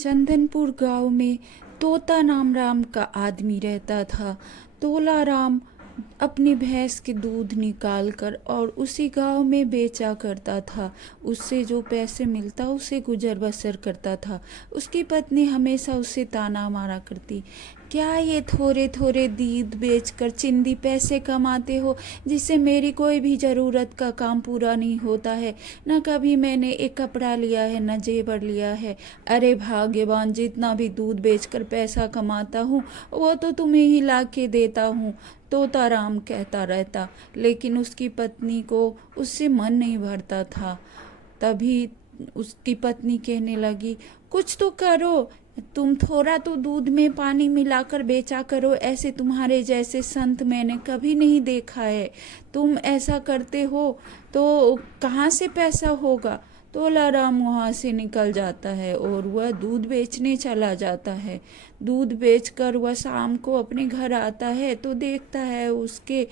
चंदनपुर गांव में तोता नाम राम का आदमी रहता था। तोला राम अपनी भैंस के दूध निकाल कर और उसी गांव में बेचा करता था। उससे जो पैसे मिलता उसे गुजर बसर करता था। उसकी पत्नी हमेशा उसे ताना मारा करती, क्या ये थोड़े थोड़े दूध बेचकर चिंदी पैसे कमाते हो, जिससे मेरी कोई भी ज़रूरत का काम पूरा नहीं होता है। न कभी मैंने एक कपड़ा लिया है न जेवर लिया है। अरे भाग्यवान, जितना भी दूध बेचकर पैसा कमाता हूँ वो तो तुम्हें ही ला के देता हूँ, तोता राम कहता रहता। लेकिन उसकी पत्नी को उससे मन नहीं भरता था। तभी उसकी पत्नी कहने लगी, कुछ तो करो, तुम थोड़ा तो दूध में पानी मिलाकर बेचा करो। ऐसे तुम्हारे जैसे संत मैंने कभी नहीं देखा है। तुम ऐसा करते हो तो कहाँ से पैसा होगा। तोला राम वहाँ से निकल जाता है और वह दूध बेचने चला जाता है। दूध बेचकर वह शाम को अपने घर आता है तो देखता है उसके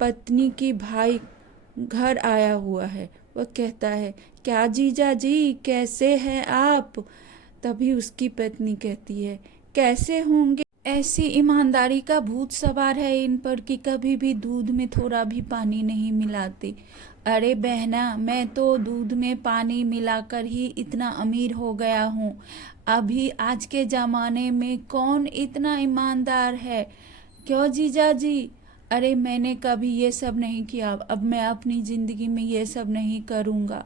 पत्नी की भाई घर आया हुआ है। वह कहता है, क्या जीजा जी, कैसे हैं आप। तभी उसकी पत्नी कहती है, कैसे होंगे, ऐसी ईमानदारी का भूत सवार है इन पर कि कभी भी दूध में थोड़ा भी पानी नहीं मिलाते। अरे बहना, मैं तो दूध में पानी मिलाकर ही इतना अमीर हो गया हूँ। अभी आज के ज़माने में कौन इतना ईमानदार है। क्यों जीजा जी। अरे मैंने कभी ये सब नहीं किया, अब मैं अपनी ज़िंदगी में ये सब नहीं करूँगा।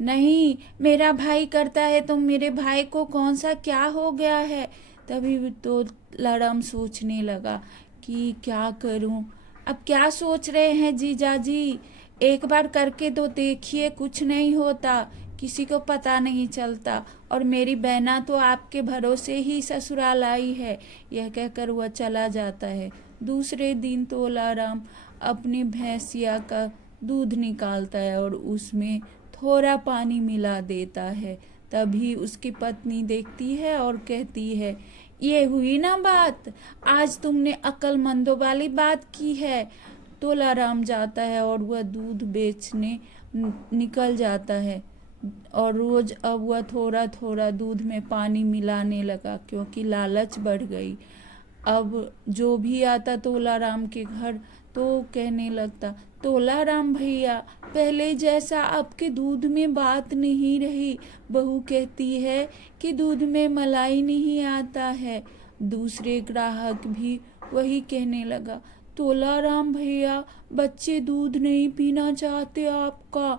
नहीं, मेरा भाई करता है तो मेरे भाई को कौन सा क्या हो गया है। तभी तो लड़म सोचने लगा कि क्या करूं। अब क्या सोच रहे हैं जीजा जी, एक बार करके तो देखिए, कुछ नहीं होता, किसी को पता नहीं चलता। और मेरी बहना तो आपके भरोसे ही ससुराल आई है। यह कहकर वह चला जाता है। दूसरे दिन तोलाराम अपनी भैंसिया का दूध निकालता है और उसमें थोड़ा पानी मिला देता है। तभी उसकी पत्नी देखती है और कहती है, ये हुई ना बात, आज तुमने अक्लमंदों वाली बात की है। तोलाराम जाता है और वह दूध बेचने निकल जाता है और रोज अब वह थोड़ा थोड़ा दूध में पानी मिलाने लगा, क्योंकि लालच बढ़ गई। अब जो भी आता तोलाराम के घर तो कहने लगता, तोलाराम भैया, पहले जैसा आपके दूध में बात नहीं रही। बहू कहती है कि दूध में मलाई नहीं आता है। दूसरे ग्राहक भी वही कहने लगा, तोलाराम भैया, बच्चे दूध नहीं पीना चाहते आपका,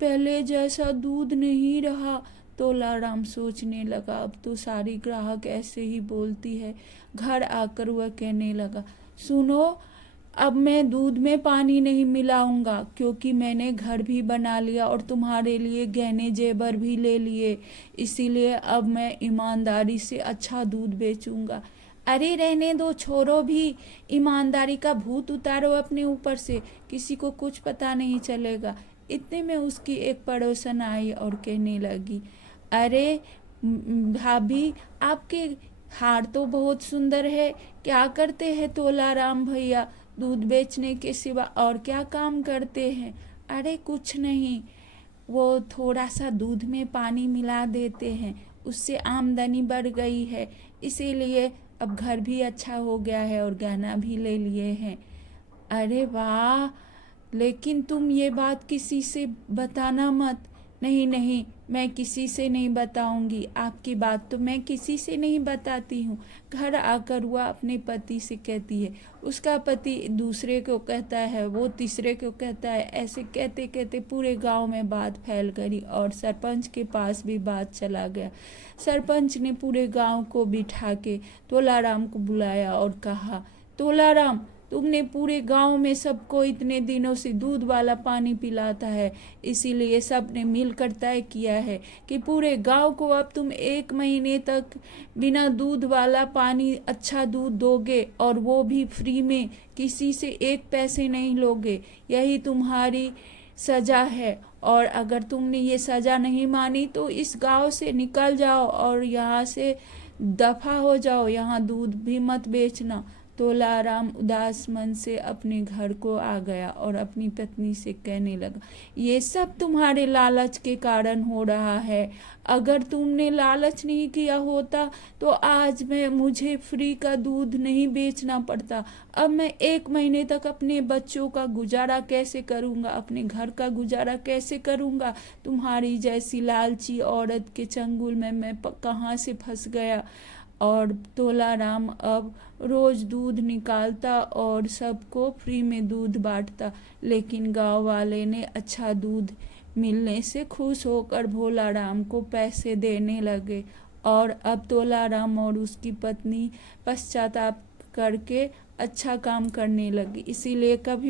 पहले जैसा दूध नहीं रहा। तोलाराम सोचने लगा, अब तो सारी ग्राहक ऐसे ही बोलती है। घर आकर वह कहने लगा, सुनो, अब मैं दूध में पानी नहीं मिलाऊंगा, क्योंकि मैंने घर भी बना लिया और तुम्हारे लिए गहने जेवर भी ले लिए, इसीलिए अब मैं ईमानदारी से अच्छा दूध बेचूंगा। अरे रहने दो, छोड़ो भी, ईमानदारी का भूत उतारो अपने ऊपर से, किसी को कुछ पता नहीं चलेगा। इतने में उसकी एक पड़ोसन आई और कहने लगी, अरे भाभी, आपके हार तो बहुत सुंदर है, क्या करते हैं तोलाराम भैया, दूध बेचने के सिवा और क्या काम करते हैं। अरे कुछ नहीं, वो थोड़ा सा दूध में पानी मिला देते हैं, उससे आमदनी बढ़ गई है, इसीलिए अब घर भी अच्छा हो गया है और गहना भी ले लिए हैं। अरे वाह, लेकिन तुम ये बात किसी से बताना मत। नहीं नहीं, मैं किसी से नहीं बताऊंगी, आपकी बात तो मैं किसी से नहीं बताती हूँ। घर आकर वह अपने पति से कहती है, उसका पति दूसरे को कहता है, वो तीसरे को कहता है। ऐसे कहते कहते पूरे गांव में बात फैल गई और सरपंच के पास भी बात चला गया। सरपंच ने पूरे गांव को बिठा के तोलाराम को बुलाया और कहा, तोलाराम, तुमने पूरे गांव में सबको इतने दिनों से दूध वाला पानी पिलाता है, इसीलिए सब ने मिलकर तय किया है कि पूरे गांव को अब तुम 1 महीने तक बिना दूध वाला पानी, अच्छा दूध दोगे, और वो भी फ्री में, किसी से 1 पैसे नहीं लोगे। यही तुम्हारी सजा है, और अगर तुमने ये सजा नहीं मानी तो इस गांव से निकल जाओ और यहाँ से दफा हो जाओ, यहाँ दूध भी मत बेचना। तोलाराम उदास मन से अपने घर को आ गया और अपनी पत्नी से कहने लगा, ये सब तुम्हारे लालच के कारण हो रहा है। अगर तुमने लालच नहीं किया होता तो आज मुझे फ्री का दूध नहीं बेचना पड़ता। अब मैं 1 महीने तक अपने बच्चों का गुजारा कैसे करूँगा, अपने घर का गुजारा कैसे करूँगा। तुम्हारी जैसी लालची औरत के चंगुल में मैं कहाँ से फंस गया। और तोलाराम अब रोज दूध निकालता और सबको फ्री में दूध बांटता। लेकिन गांव वाले ने अच्छा दूध मिलने से खुश होकर भोलाराम को पैसे देने लगे। और अब तोलाराम और उसकी पत्नी पश्चाताप करके अच्छा काम करने लगी। इसीलिए कभी